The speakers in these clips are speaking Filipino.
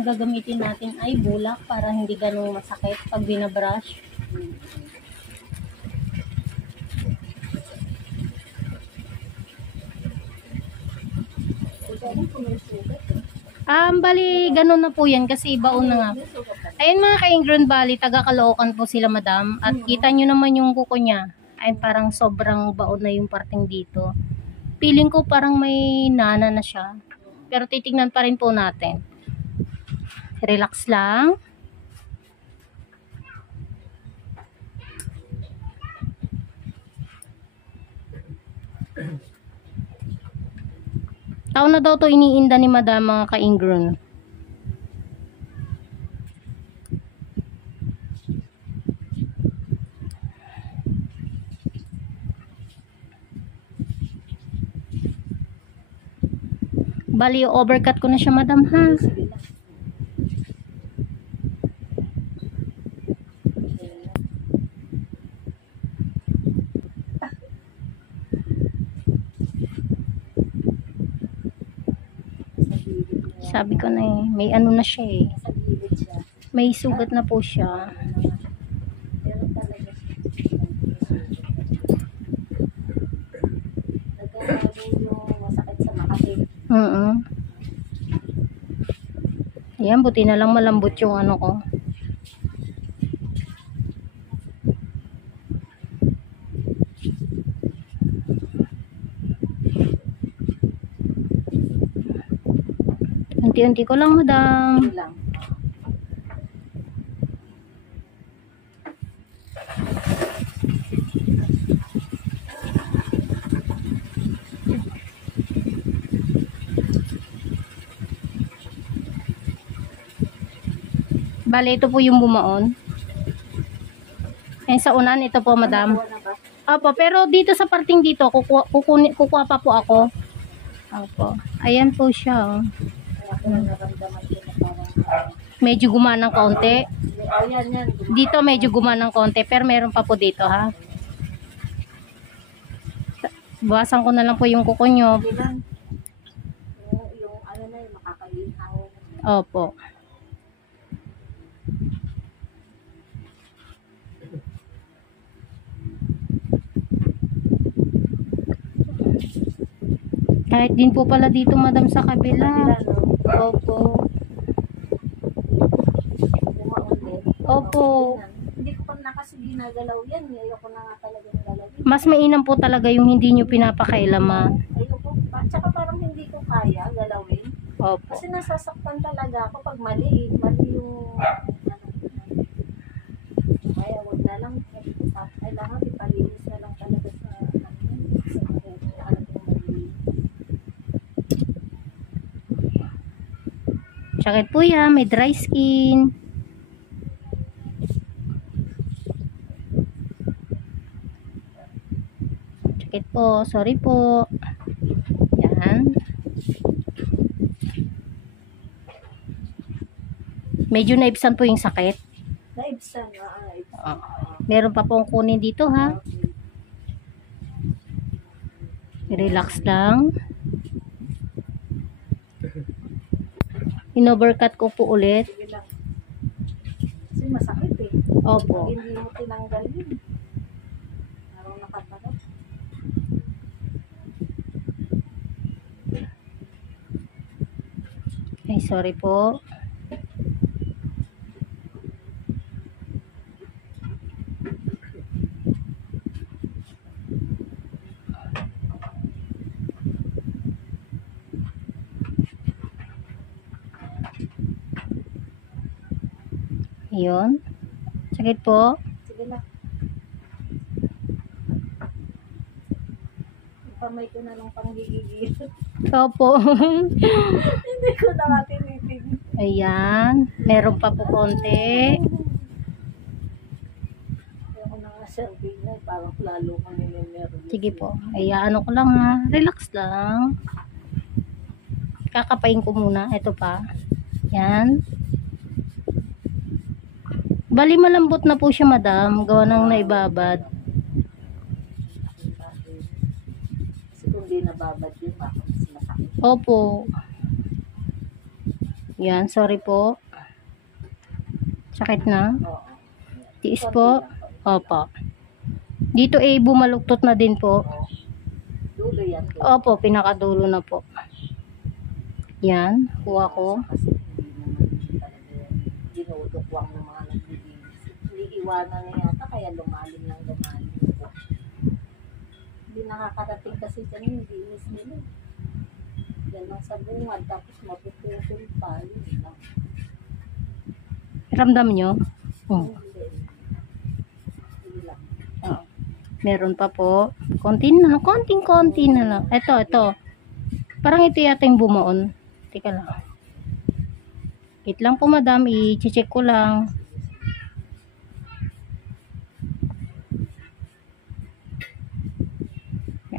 Ang gagamitin natin ay bulak para hindi ganun masakit pag binabrush. Bali, ganun na po yan kasi baon na nga. Ayun mga ka-Ingron, bali, taga Caloocan po sila madam. At kita nyo naman yung kuko niya. Ay parang sobrang baon na yung parting dito. Feeling ko parang may nana na siya. Pero titignan pa rin po natin. Relax lang. Taon na daw to iniinda ni madam mga ka-Ingron. Bali, overcut ko na siya madam ha. Sabi ko na eh, may ano na siya eh. May sugat na po siya. Ayan, buti na lang malambot yung ano ko. Unti-unti ko lang madam. Bale, ito po yung bumaon. Ayan sa unan, ito po madam. Opo, pero dito sa parting dito, kukuha pa po ako. Opo. Ayan po siya. Oh. Medyo gumanang konti. Dito medyo gumanang konti, pero meron pa po dito ha. Buwasan ko na lang po yung kuko nyo. Opo. Kahit din po pala dito madam sa kabila. Opo. Opo. Hindi ko pa na kasi ginagalaw yan. Ayoko na nga talaga nagalawin. Mas mainam po talaga yung hindi nyo pinapakailaman. Ayoko. Tsaka parang hindi ko kaya galawin. Opo. Kasi nasasaktan talaga ako pag mali. Mali yung... Kaya wag na lang. Kailangan ipalinis na lang talaga sa... Sakit po yan, may dry skin. Sakit po, sorry po. Yan. Medyo naibsan po yung sakit. Naibsan. Meron pa pong kunin dito ha. Relax lang. In-overcut ko po ulit. Kasi masakit eh. Opo. Hindi mo tinanggal yun. Parang nakatagal. Ay, sorry po. Ayun. Sakit po. Sige na. Ipamay ko na lang panggigigil. Opo. Hindi ko na nga tinitigil. Ayan. Meron pa po konti. Ayoko na nga sabihin na. Parang lalo kang ninenervous. Sige po. Ayan, ano ko lang ha. Relax lang. Kakapain ko muna. Ito pa. Yan. Bali malambot na po siya madam. Gawa ng naibabad. Kasi kung di nababad yun, bakit mas masakit? Opo. Yan, sorry po. Sakit na. Oo. Tiis po. Opo. Dito bumaluktot na din po. Dulo yan. Opo, pinakadulo na po. Yan, kuha ko. Kasi hindi naman talaga yan. Dinudukwang ng mga nagbibigis. Iiwanan na yata kaya lumalim lang lumalim po. Hindi nakakarating kasi dyan yung binis nila. Yan lang sa bungad tapos mapuputol pa. Yun lang. Ramdam nyo? Oh. Hindi. Hindi lang. Oh. Meron pa po. Konting-konti na lang. Ito. Parang ito yata yung bumaon. Teka lang. Wait lang po madam. I-check ko lang.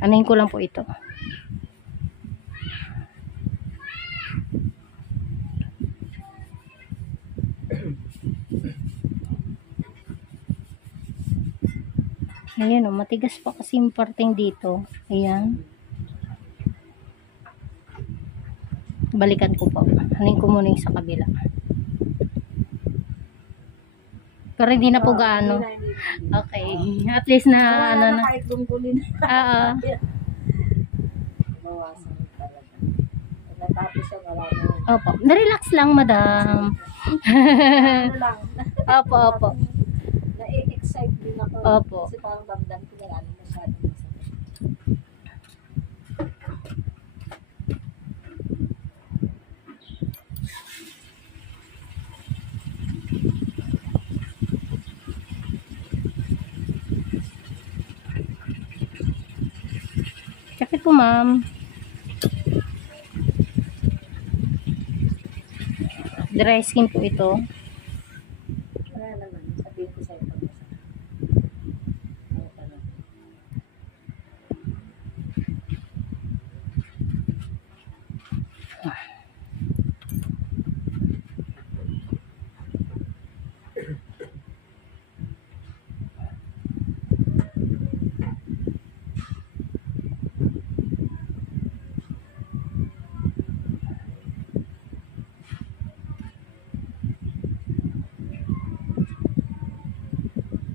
Anahin ko lang po ito. Ayan o, matigas pa kasi yung parting dito. Ayan. Balikan ko po. Hanin ko muna yung sa kabila. Pero hindi na po gaano. Okay. At least na, ano na. Kahit gumgulin. Oo. Bawasan talaga. Natapos siya marami. Opo. Na-relax lang, madam. Ano lang. Opo. Na-excite din ako. Opo. Kasi parang damdam ko na ano masyado masakit. Sakit po, ma'am. Dry skin po ito. Wala naman. Sabihin ko sa'yo pag masakit. Ano ka lang.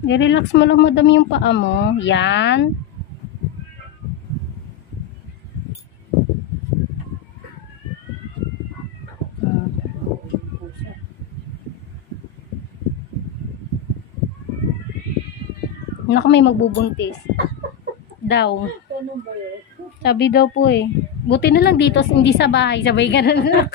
I-relax mo lang, madam, yung paa mo. Yan. Naku, may magbubuntis. Daw. Ano ba yun? Sabi daw po eh. Buti na lang dito, hindi sa bahay. Sabay ganun na.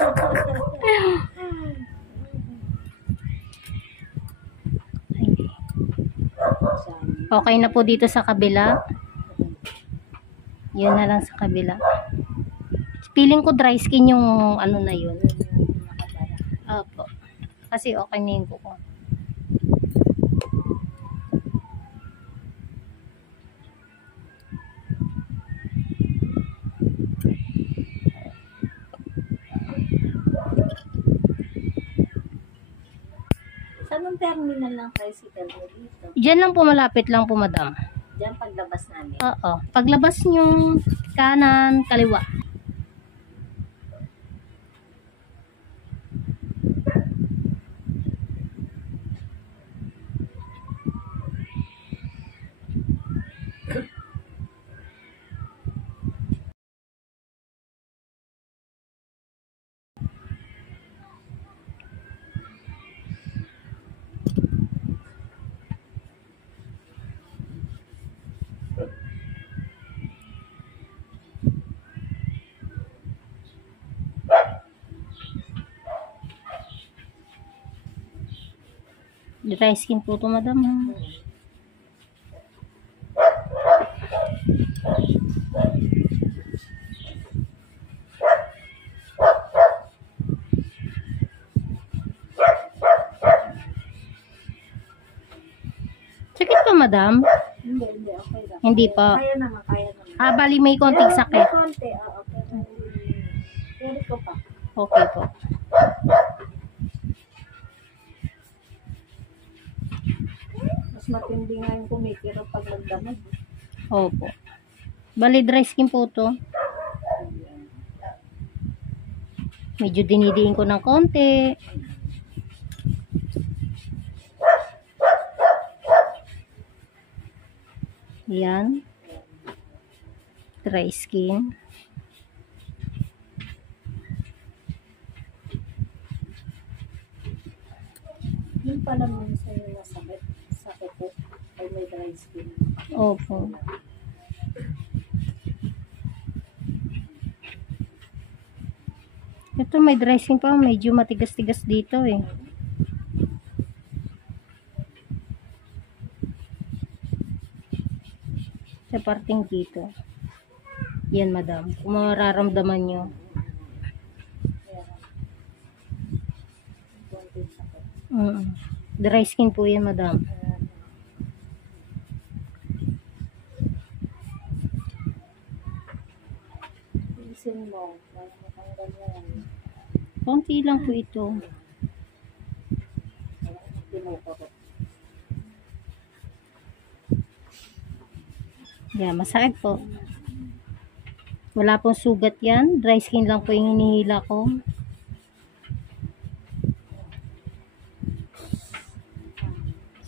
Okay na po dito sa kabila. Yun na lang sa kabila. Feeling ko dry skin yung ano na yun. Opo. Kasi okay na yung kuko. Saan ang terminal ng tricycle mo dito? Diyan lang po, malapit lang po, madam. Diyan paglabas namin. Oo. Paglabas yung kanan, kaliwa. Dry skin po ito, madam. Ha? Sakit pa, madam? Hindi, okay lang. Hindi pa. Kaya naman. Bali may konting sakit. May konti, okay. Pwede ko pa. Okay po. Mas matindi nga yung kumikirap pag nagdamag. Opo. Bali dry skin po to. Medyo dinidiin ko ng konti. Yan. Dry skin. Yung pala minsan yung nasakit sa kuko ay may dry skin. Opo. Ito may dry skin pa. Medyo matigas-tigas dito eh. Sa parting dito. Yan, madam. Kung mararamdaman nyo. Konting sakit. Dry skin po yan, madam. Isin mo, para matanggal yan. Konti lang po ito. Tinukot. Yan, masakit po. Wala pong sugat yan. Dry skin lang po yung hinihila ko.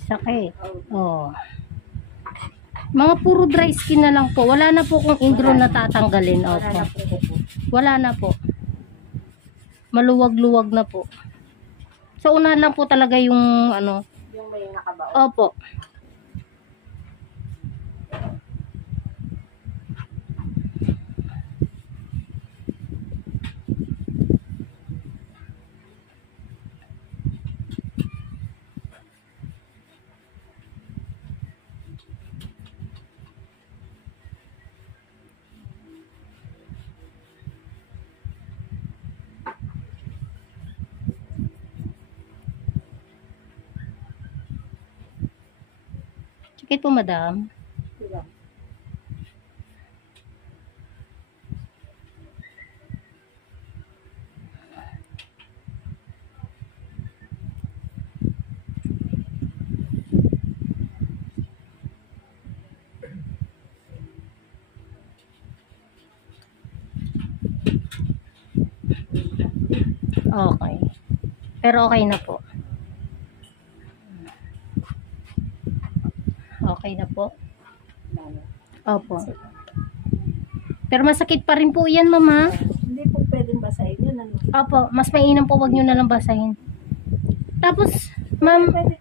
Sakit. Oh. Mga puro dry skin na lang po. Wala na po kung indro na tatanggalin. Opo. Wala na po. Maluwag-luwag na po. So, una lang po talaga yung ano. Yung may nakabaon. Opo. Sakit po, madam. Diba? Okay. Pero okay na po. Okay na po. Opo. Pero masakit pa rin po yan, mama. Hindi po pwedeng basahin yun. Ano? Opo, mas mainam po, wag nyo na lang basahin. Tapos, ma'am, Pwede